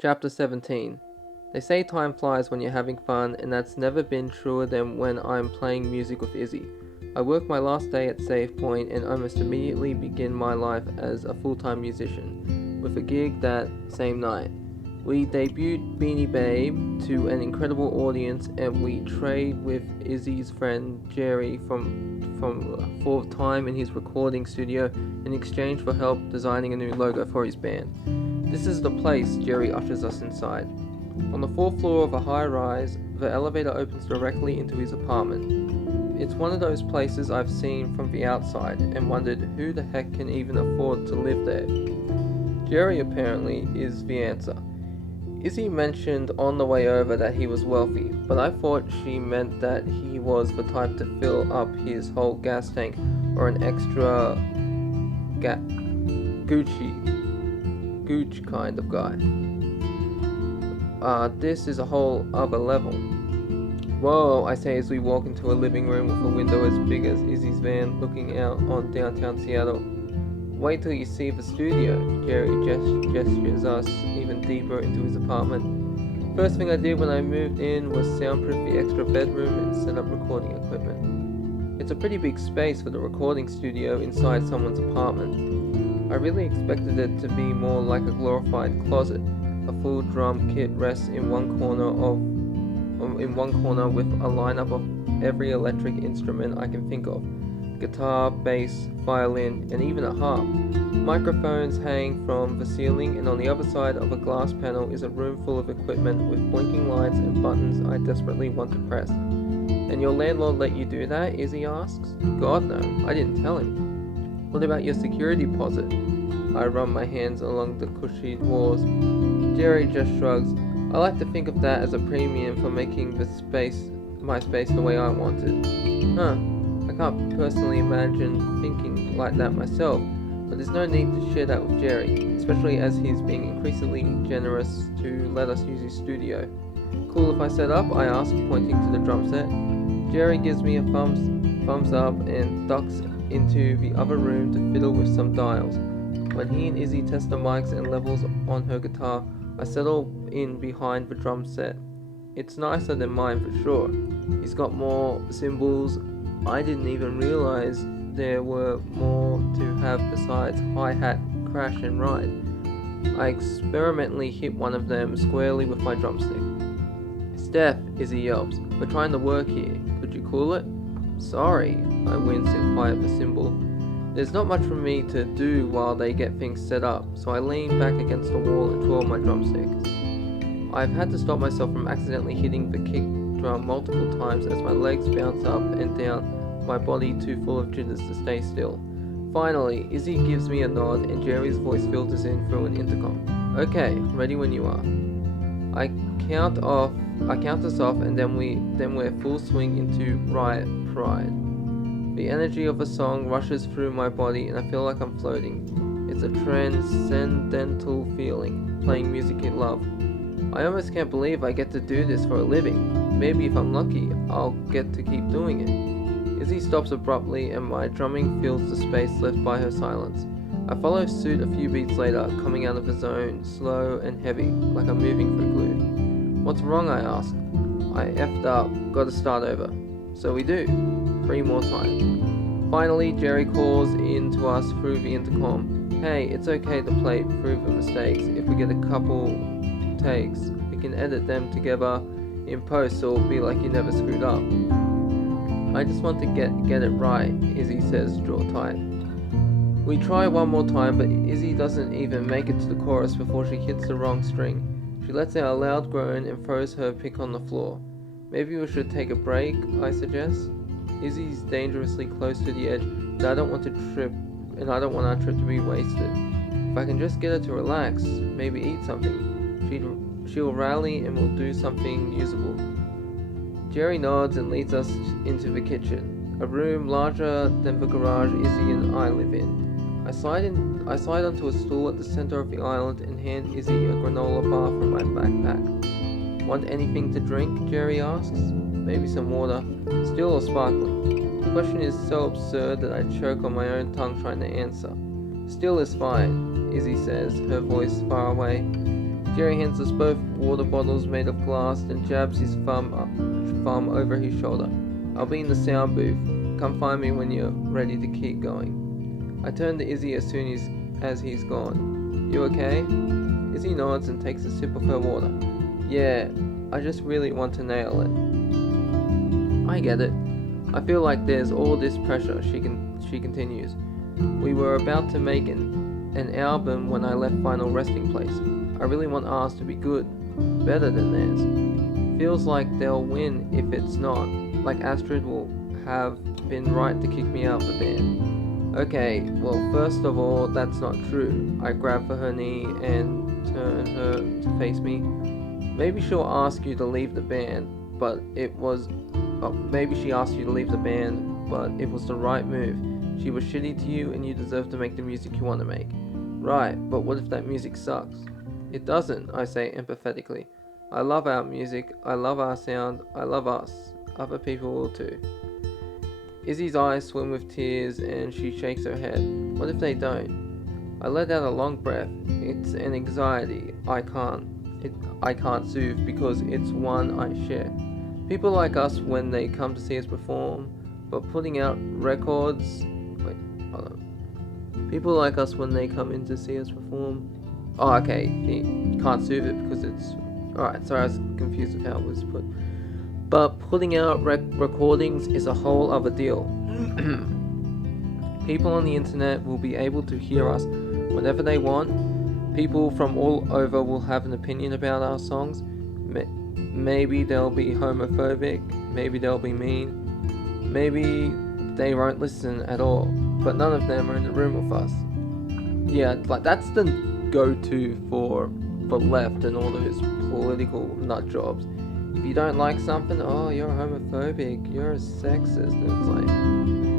Chapter 17. They say time flies when you're having fun, and that's never been truer than when I'm playing music with Izzy. I work my last day at Save Point and almost immediately begin my life as a full-time musician, with a gig that same night. We debuted Beanie Babe to an incredible audience, and we trade with Izzy's friend Jerry for time in his recording studio in exchange for help designing a new logo for his band. This is the place. Jerry ushers us inside. On the fourth floor of a high-rise, the elevator opens directly into his apartment. It's one of those places I've seen from the outside and wondered who the heck can even afford to live there. Jerry apparently is the answer. Izzy mentioned on the way over that he was wealthy, but I thought she meant that he was the type to fill up his whole gas tank or an extra Gooch kind of guy. This is a whole other level. Whoa, I say as we walk into a living room with a window as big as Izzy's van looking out on downtown Seattle. Wait till you see the studio. Jerry gestures us even deeper into his apartment. First thing I did when I moved in was soundproof the extra bedroom and set up recording equipment. It's a pretty big space for the recording studio inside someone's apartment. I really expected it to be more like a glorified closet. A full drum kit rests in one corner with a lineup of every electric instrument I can think of. Guitar, bass, violin, and even a harp. Microphones hang from the ceiling, and on the other side of a glass panel is a room full of equipment with blinking lights and buttons I desperately want to press. And your landlord let you do that? Izzy asks. God no, I didn't tell him. What about your security deposit? I run my hands along the cushioned walls. Jerry just shrugs. I like to think of that as a premium for making my space the way I want it. I can't personally imagine thinking like that myself, but there's no need to share that with Jerry, especially as he's being increasingly generous to let us use his studio. Cool if I set up? I ask, pointing to the drum set. Jerry gives me a thumbs up and ducks into the other room to fiddle with some dials. When he and Izzy test the mics and levels on her guitar, I settle in behind the drum set. It's nicer than mine for sure. He's got more cymbals. I didn't even realize there were more to have besides hi-hat, crash, and ride. I experimentally hit one of them squarely with my drumstick. Steph, Izzy yelps. We're trying to work here. Could you cool it? Sorry, I wince and quiet the cymbal. There's not much for me to do while they get things set up, so I lean back against the wall and twirl my drumstick. I've had to stop myself from accidentally hitting the kick drum multiple times as my legs bounce up and down, my body too full of jitters to stay still. Finally, Izzy gives me a nod and Jerry's voice filters in through an intercom. Okay, ready when you are. I count us off and then we're full swing into Riot Pride. The energy of a song rushes through my body and I feel like I'm floating. It's a transcendental feeling, playing music in love. I almost can't believe I get to do this for a living. Maybe if I'm lucky, I'll get to keep doing it. Izzy stops abruptly and my drumming fills the space left by her silence. I follow suit a few beats later, coming out of the zone, slow and heavy, like I'm moving through glue. What's wrong? I ask. I effed up, gotta start over. So we do. 3 more times. Finally, Jerry calls in to us through the intercom. Hey, it's okay to play through the mistakes. If we get a couple takes, we can edit them together in post so it'll be like you never screwed up. I just want to get it right, Izzy says, jaw tight. We try one more time, but Izzy doesn't even make it to the chorus before she hits the wrong string. She lets out a loud groan and throws her pick on the floor. Maybe we should take a break, I suggest. Izzy's dangerously close to the edge, and I don't want our trip to be wasted. If I can just get her to relax, maybe eat something, she'll rally and we'll do something usable. Jerry nods and leads us into the kitchen, a room larger than the garage Izzy and I live in. I slide onto a stool at the center of the island and hand Izzy a granola bar from my backpack. Want anything to drink? Jerry asks. Maybe some water, still or sparkling. The question is so absurd that I choke on my own tongue trying to answer. Still is fine, Izzy says, her voice far away. Jerry hands us both water bottles made of glass, then jabs his thumb over his shoulder. I'll be in the sound booth. Come find me when you're ready to keep going. I turn to Izzy as soon as he's gone. You okay? Izzy nods and takes a sip of her water. Yeah, I just really want to nail it. I get it. I feel like there's all this pressure, she continues. We were about to make an album when I left Final Resting Place. I really want ours to be good, better than theirs. Feels like they'll win if it's not, like Astrid will have been right to kick me out of the band. Okay, well, first of all, that's not true. I grab for her knee and turn her to face me. Maybe she'll ask you to leave the band, but it was... maybe she asked you to leave the band, but it was the right move. She was shitty to you and you deserve to make the music you want to make. Right, but what if that music sucks? It doesn't, I say empathetically. I love our music, I love our sound, I love us. Other people will too. Izzy's eyes swim with tears and she shakes her head. What if they don't? I let out a long breath. It's an anxiety I can't soothe because it's one I share. People like us when they come to see us perform, but putting out records... People like us when they come in to see us perform... Oh, okay, you can't soothe it because it's... Alright, sorry, I was confused with how it was put. But putting out recordings is a whole other deal. People on the internet will be able to hear us whenever they want. People from all over will have an opinion about our songs. Maybe they'll be homophobic, maybe they'll be mean, maybe they won't listen at all, but none of them are in the room with us. Yeah, like that's the go-to for left and all those political nut jobs. If you don't like something, oh, you're homophobic, you're a sexist, and it's like,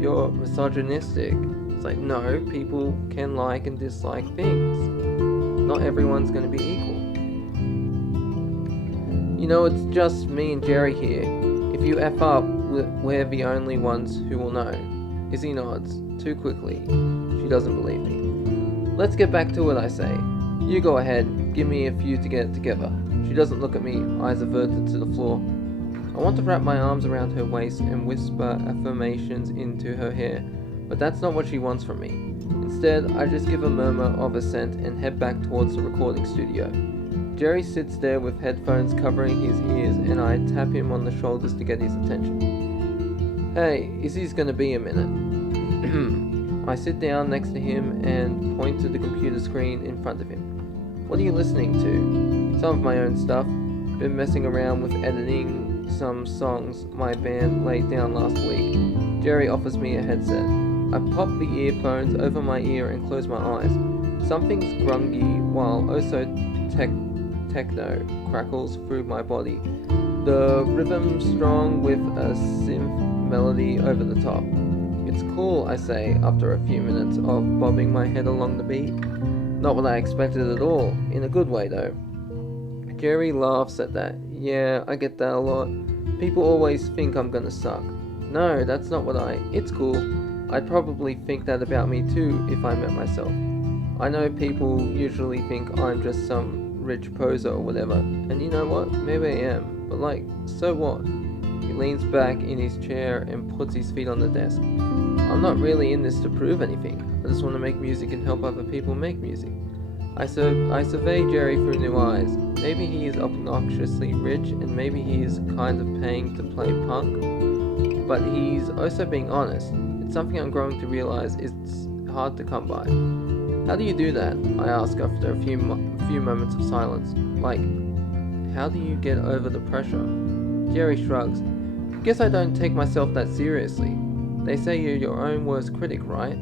you're misogynistic. It's like, no, people can like and dislike things. Not everyone's going to be equal. You know, it's just me and Jerry here. If you F up, we're the only ones who will know. Izzy nods, too quickly. She doesn't believe me. Let's get back to it, I say. You go ahead, give me a few to get it together. She doesn't look at me, eyes averted to the floor. I want to wrap my arms around her waist and whisper affirmations into her hair, but that's not what she wants from me. Instead, I just give a murmur of assent and head back towards the recording studio. Jerry sits there with headphones covering his ears and I tap him on the shoulders to get his attention. Hey, Izzy's gonna be a minute. I sit down next to him and point to the computer screen in front of him. What are you listening to? Some of my own stuff. Been messing around with editing some songs my band laid down last week. Jerry offers me a headset. I pop the earphones over my ear and close my eyes. Something's grungy while also techno crackles through my body. The rhythm strong with a synth melody over the top. It's cool, I say, after a few minutes of bobbing my head along the beat. Not what I expected at all, in a good way though. Jerry laughs at that. Yeah, I get that a lot. People always think I'm gonna suck. No, that's not what It's cool. I'd probably think that about me too if I met myself. I know people usually think I'm just some rich poser or whatever, and you know what? Maybe I am, but like, so what? He leans back in his chair and puts his feet on the desk. I'm not really in this to prove anything. I just want to make music and help other people make music. I survey Jerry through new eyes. Maybe he is obnoxiously rich and maybe he is kind of paying to play punk, but he's also being honest. It's something I'm growing to realize it's hard to come by. How do you do that? I ask after a few moments of silence. Like, how do you get over the pressure? Jerry shrugs. Guess I don't take myself that seriously. They say you're your own worst critic, right?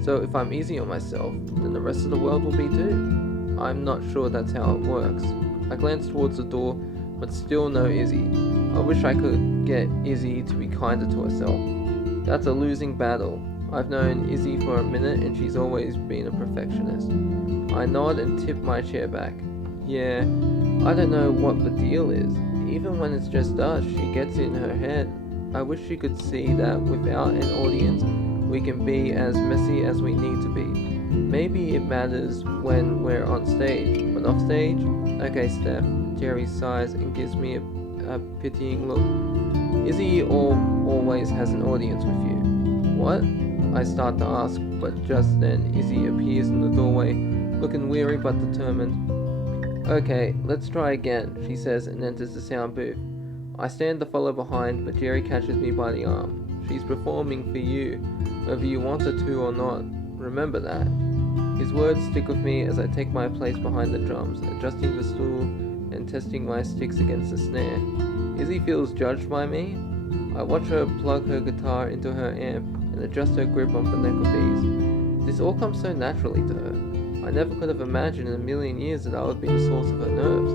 So if I'm easy on myself, then the rest of the world will be too. I'm not sure that's how it works. I glance towards the door, but still no Izzy. I wish I could get Izzy to be kinder to herself. That's a losing battle. I've known Izzy for a minute and she's always been a perfectionist. I nod and tip my chair back. Yeah, I don't know what the deal is. Even when it's just us, she gets in her head. I wish she could see that without an audience, we can be as messy as we need to be. Maybe it matters when we're on stage, but off stage? Okay, Steph. Jerry sighs and gives me a pitying look. Izzy always has an audience with you. What? I start to ask, but just then Izzy appears in the doorway, looking weary but determined. Okay, let's try again, she says and enters the sound booth. I stand to follow behind, but Jerry catches me by the arm. She's performing for you, whether you want her to or not. Remember that. His words stick with me as I take my place behind the drums, adjusting the stool and testing my sticks against the snare. Izzy feels judged by me. I watch her plug her guitar into her amp and adjust her grip on phonetic beats. This all comes so naturally to her. I never could have imagined in a million years that I would be the source of her nerves.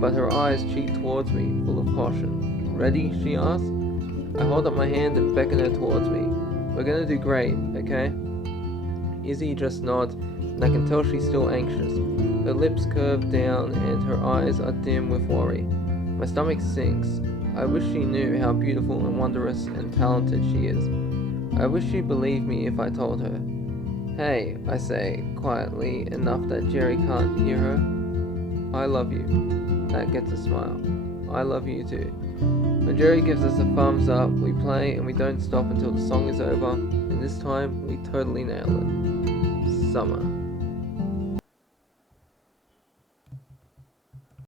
But her eyes cheek towards me, full of caution. Ready? She asks. I hold up my hand and beckon her towards me. We're gonna do great, okay? Izzy just nods, and I can tell she's still anxious. Her lips curve down and her eyes are dim with worry. My stomach sinks. I wish she knew how beautiful and wondrous and talented she is. I wish she'd believe me if I told her. Hey, I say, quietly enough that Jerry can't hear her. I love you. That gets a smile. I love you too. When Jerry gives us a thumbs up, we play and we don't stop until the song is over, and this time we totally nail it. Summer.